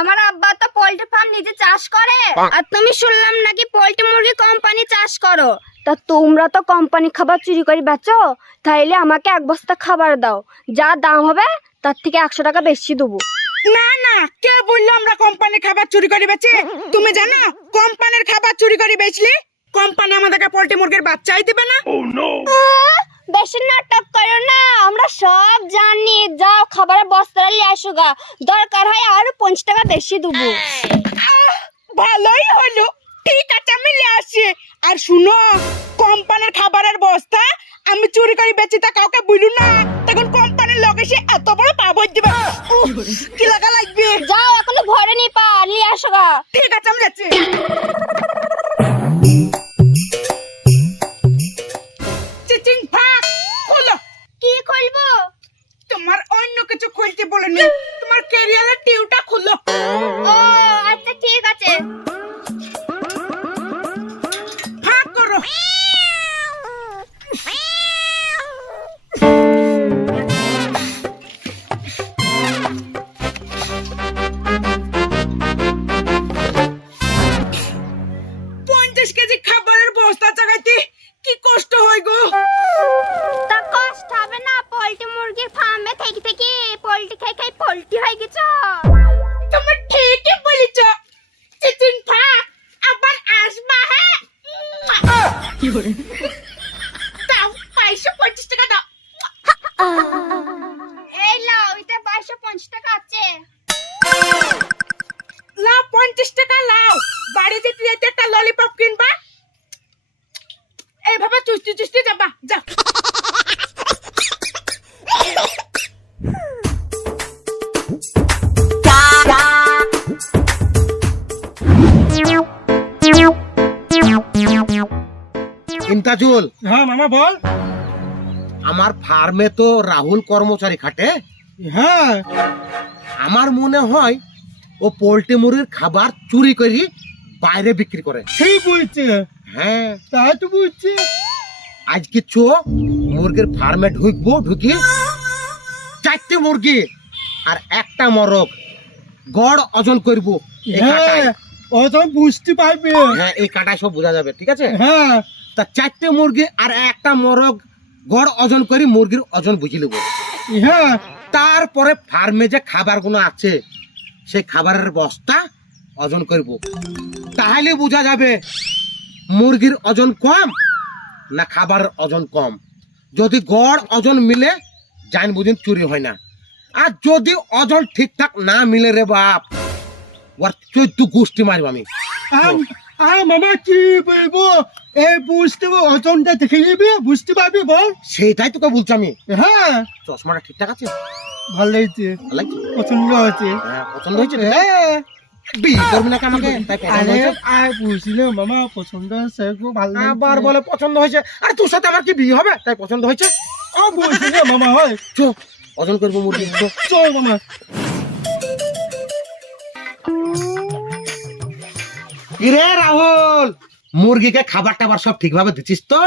আমার আব্বা তো পোল্ট্রি ফার্ম নিজে চাষ করে। আর তুমি শুনলাম নাকি পোল্ট্রি মুরগি কোম্পানি চাষ করো। তা তোমরা তো কোম্পানি খাবার চুরি করে বেচো তাইলে আমাকে এক বস্তা খাবার দাও। যা দাম হবে তার থেকে একশো টাকা বেশি দেবো। না না কে বলল আমরা কোম্পানির খাবার চুরি করে বেচে? তুমি জানো কোম্পানির খাবার চুরি করে বেচলে কোম্পানি আমাদেরকে পোল্ট্রি মুরগির বাচ্চাই দিবে না? আহ, বেশি নাটক করো না আমরা সব জানি। যাও খাবারের বস্তাটা নিয়ে আসো গা। দরকার হয় আরও পঞ্চাশ টাকা বেশি দেবো। ভালোই হলো। ঠিক আছে আমি নিয়ে আসি। আর শুনো কোম্পানির খাবারের বস্তা আমি চুরি করে বেচি তা কাউকে বলু না। তখন কোম্পানির লোক এসে এত বড় পাবো দিবে। কি লাগা লাগবে? যাও এখনও ভরে নি পা নিয়ে আসো গা। ঠিক আছে আমি যাচ্ছি। খুলতে বলেনি তোমার ক্যারিয়ারের টিউটা খুলো। ও আচ্ছা ঠিক আছে। ফাঁক করো। পঞ্চাশ কেজি খাবারের বস্তা কি কষ্ট হয় গো? তা কষ্ট হবে না পোল্ট্রি মুরগির এই লাও এটা বাইশো পঞ্চাশ টাকা আছে। লাও পঞ্চাশ টাকা লাও। বাড়ি যেতে যেতে একটা ললিপপ কিনবা এইভাবে চুষ্টি চুষ্টি যাবা। হ্যাঁ মামা বল। আমার ফার্মে তো রাহুল কর্মচারী খাটে। হ্যাঁ। আমার মনে হয় ও পোল্ট্রি মুরগির খাবার চুরি করি বাইরে বিক্রি করে। সেই বলছে। হ্যাঁ। তাই তো বুঝছি আজকে চো মুরগির ফার্মে ঢুকবো ঢুকি চারটে মুরগি আর একটা মরক গড় ওজন করব হ্যাঁ তো বুঝতে পারবে। হ্যাঁ এই কাটায় সব বোঝা যাবে ঠিক আছে? হ্যাঁ। তা চারটে মুরগি আর একটা মরক গড় ওজন করে, মুরগির ওজন বুঝি নেব। হ্যাঁ তারপরে ফার্মে যে খাবারগুলো আছে, সেই খাবারের বস্তা ওজন করব। তাহলে বোঝা যাবে মুরগির ওজন কম না খাবারের ওজন কম। যদি গড় ওজন মিলে জান বুঝিন চুরি হয় না। আর যদি ওজন ঠিকঠাক না মিলে রে বাপ, ওর চোদ্দ গোষ্ঠী মারব আমি আর মামা কি বলব? এই বুঝতে ওজনটা দেখে নিবি বুঝতে পারবি বল। সেটাই তোকে বলছি আমি। হ্যাঁ। চশমাটা ঠিকঠাক আছে? ভালো লাগছে। পছন্দ হয়েছে। হ্যাঁ, পছন্দ হয়েছে? হ্যাঁ। আবার বলে পছন্দ হয়েছে। আরে তোর সাথে আমার কি বিয়ে হবে? তাই পছন্দ হয়েছে? ও বুঝলে মামা হয়। চো ওজন করব মুরগি। চল মামা। কিরে রাহুল? মুরগিকে খাবার টাবার সব ঠিকভাবে দিচ্ছিস তো?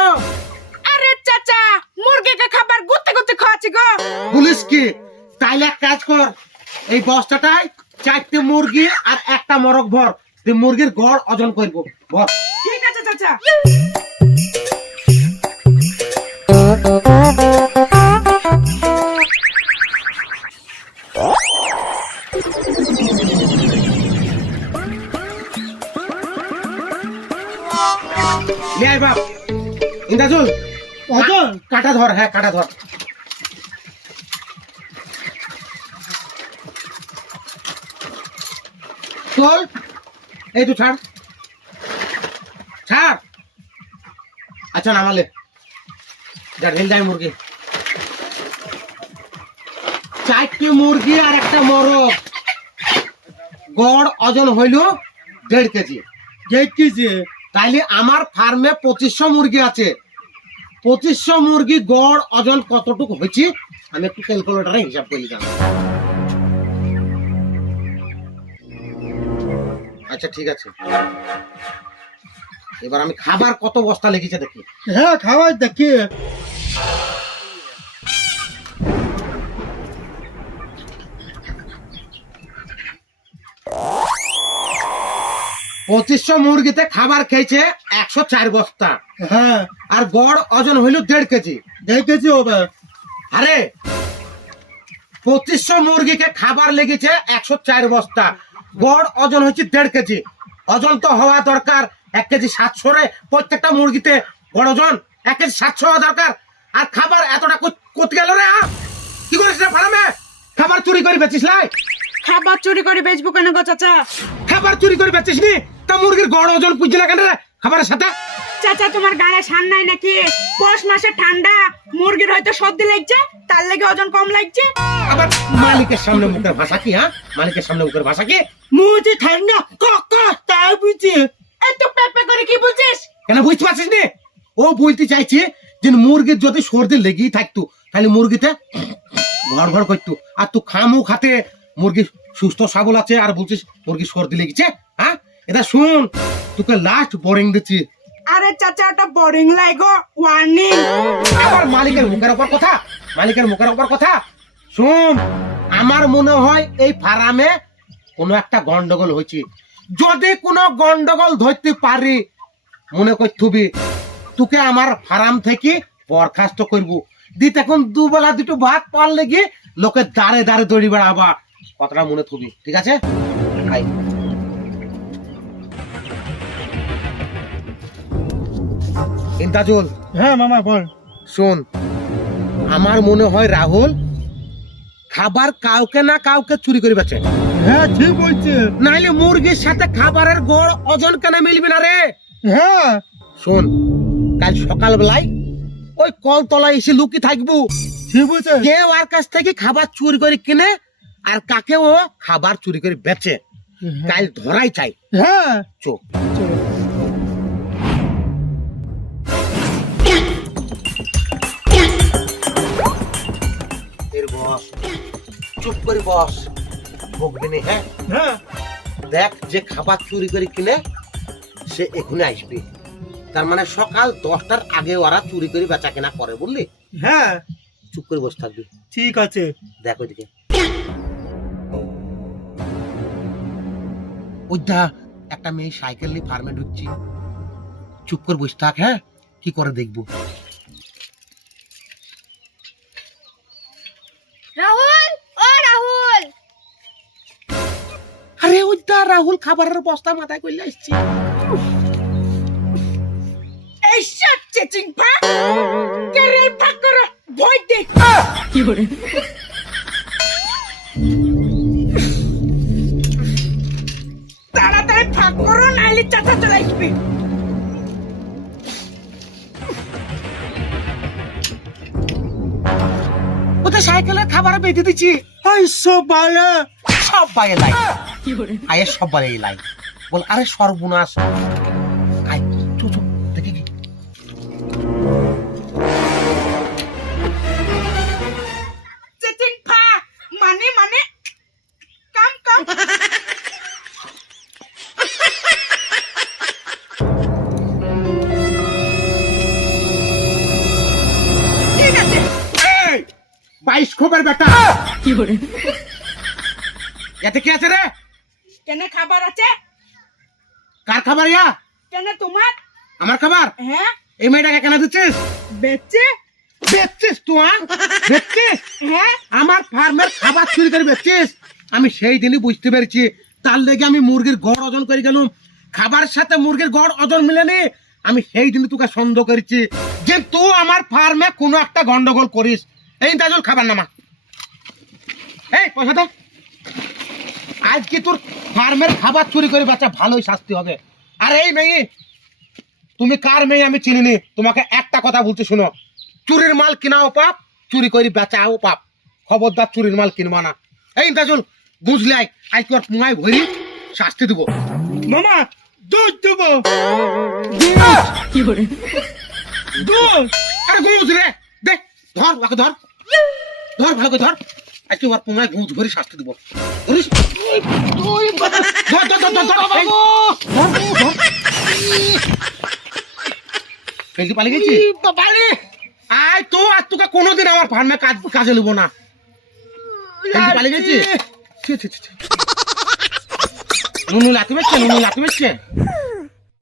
আরে চাচা মুরগিকে খাবার গুতে গুতে খাওয়াচ্ছি গো। পুলিশ কি? তাইলে এক কাজ কর এই বস্তাটায় চারটে মুরগি আর একটা মরক ভর তুই মুরগির গড় ওজন করব ভর। ঠিক আছে চাচা। ধর হ্যাঁ কাটা ধর। এই তো ছাড়। ছাড়। আচ্ছা নামালে যা, ঢেল যায় মুরগি। চারটি মুরগি আর একটা মরক গড় ওজন হইল দেড় কেজি। দেড় কেজি। তাইলে আমার ফার্মে পঁচিশশো মুরগি আছে। পঁচিশশো মুরগি গড় ওজন কতটুকু হয়েছে? আমি একটু ক্যালকুলেটারে হিসাব করে দিলাম আচ্ছা ঠিক আছে। এবার আমি খাবার কত বস্তা লিখেছে দেখি। হ্যাঁ খাবার দেখি। পঁচিশশো মুরগিতে খাবার খেয়েছে একশো চার বস্তা। হ্যাঁ। আর গড় ওজন হইল দেড় কেজি। দেখেছি হবে। আরে পঁচিশশো মুরগিকে খাবার লেগেছে একশো চার বস্তা। গড় ওজন হচ্ছে দেড় কেজি। ওজন তো হওয়া দরকার। এক কেজি সাতশো রে প্রত্যেকটা মুরগিতে গড় ওজন এক কেজি সাতশো হওয়া দরকার। আর খাবার এতটা কোথ গেল রে কি করিস রে ফার্মে খাবার চুরি করে বেচিস লাই? খাবার চুরি করে বেচবো কেন গো চাচা? খাবার চুরি করে বেচিস নি? তা মুরগির গড় ওজন বুঝছি না কেন রে? খাবারের সাথে? চাচা তোমার গায়ে সান নাই নাকি? পৌষ মাসে ঠান্ডা মুরগির হয়তো সর্দি লাগছে তার লেগে ওজন কম লাগছে। আবার মালিকের সামনে মুখের ভাষা কি হ্যাঁ? মালিকের সামনে মুখের ভাষা কি? মুঝে ঠান্ডা কাকা তাই বুঝি এত পেপে করে কি বলছিস কেন বুঝতে পারছিস নি? ও বলতে চাইছে যে মুরগির যদি সর্দি লেগেই থাকতো তাহলে মুরগিতে ঘর ঘর করতো। আর তুই খামু খাতে মুরগি সুস্থ সবল আছে আর বলছিস মুরগি সর্দি লেগেছে? হ্যাঁ? এটা শুন তোকে লাস্ট বোরিং দিচ্ছি। আরে চাচা ওটা বোরিং লাগো ওয়ার্নিং আবার মালিকের মুখের ওপর কথা মালিকের মুখের উপর কথা। শুন আমার মনে হয় এই ফার্মে কোনো একটা গন্ডগোল হয়েছে। যদি কোনো গন্ডগোল ধরতে পারি মনে করতুবি তোকে আমার ফার্ম থেকে বরখাস্ত করব। দিতে এখন দুবেলা দুটো ভাত পাওয়ার লেগে লোকের দাঁড়ে দাঁড়ে দড়ি বেড়াবা। কথাটা মনে থুবি ঠিক আছে? ইন্তাজুল হ্যাঁ মামা বল। শোন আমার মনে হয় রাহুল খাবার কাউকে না কাউকে চুরি করে বেচে। হ্যাঁ ঠিক বলছে। নাইলে মুরগির সাথে খাবারের গড় ওজন কেন মিলবে না রে। হ্যাঁ। শোন কাল সকাল বেলায় ওই কলতলায় এসে লুকি থাকব। ঠিক বলছে। কেউ আর কাছ থেকে খাবার চুরি করে কিনে আর কাকে ও খাবার চুরি করে বেচে? কাল ধরাই চাই। হ্যাঁ। চো বস। চুপ করে বস। ভোগবে না, হ্যাঁ? হ্যাঁ। দেখ যে খাবার চুরি করে কিনে সে এখনই আসবে। তার মানে সকাল দশটার আগে ওরা চুরি করে বেচা কেনা করে বুঝলি? হ্যাঁ। চুপ করে বসে থাকবি। ঠিক আছে। দেখ ওইদিকে। ওইটা একটা মেয়ে সাইকেল নিয়ে ফার্মে ঢুকছি। চুপ করে বসে থাক হ্যাঁ? কি করে দেখব? রাহুল! ও রাহুল! আরে ওইটা রাহুল খাবারের বস্তা মাথায় করলে আসছি এই সব চেচিং পা! কেরে ভাগ করো ভয় দে তাড়াতাড়ি নাইলে চাচা চলে আসবে। ওদের সাইকেলের খাবার বেঁধে দিচ্ছি? হাই সব ভালো সব বাইরে লাই। আয়ে সব বাইরে লাই। বল আরে সর্বনাশ। এতে কি আছে রে? কেন খাবার আছে? কার খাবার ইয়া? কেন তোমার? আমার খাবার? হ্যাঁ। এই মেয়েটাকে কেন দিচ্ছিস? বেচে। বেচছিস তুই হ্যাঁ? বেচছিস? হ্যাঁ। আমার ফার্মের খাবার চুরি করে বেচছিস? আমি সেই দিনই বুঝতে পেরেছি। তার লেগে আমি মুরগির গড় ওজন করে গেলাম। খাবারের সাথে মুরগির গড় ওজন মিলেনি। আমি সেই দিনই তোকে সন্দেহ করেছি যে তুই আমার ফার্মে কোনো একটা গন্ডগোল করিস। এই তাজল খাবার নামা। এই পয়সা দে। আজকে তোর ফার্মের খাবার চুরি করে বাচ্চা ভালোই শাস্তি হবে। আর এই মেয়ে তুমি কার মেয়ে আমি চিনিনি? তোমাকে একটা কথা বলতে শোনো। চুরির মাল কিনাও পাপ চুরি করে বেচাও পাপ। খবরদার চুরির মাল কিনবা না। এই তাজুল বুঝলে আই আই তোর পুঙায় ভরি শাস্তি দেবো। মামা দুধ দেবো। দুধ দুধ। আরে গুঁজ রে। দে ধর ওকে ধর। ধর ভালো করে ধর। আজকে ওর পুঙায় গুঁজ ভরি শাস্তি দেবো। ধরিস? ফেলতে পালিয়ে গেছি? আয় তো আর তোকে কোনোদিন আমার ফার্মে কাজ কাজে নেব না। ফেলতে পালিয়ে গেছি? ছি, ছি, ছি, ছি। নুনু লাতি বেচছে নুনু লাতি বেচছে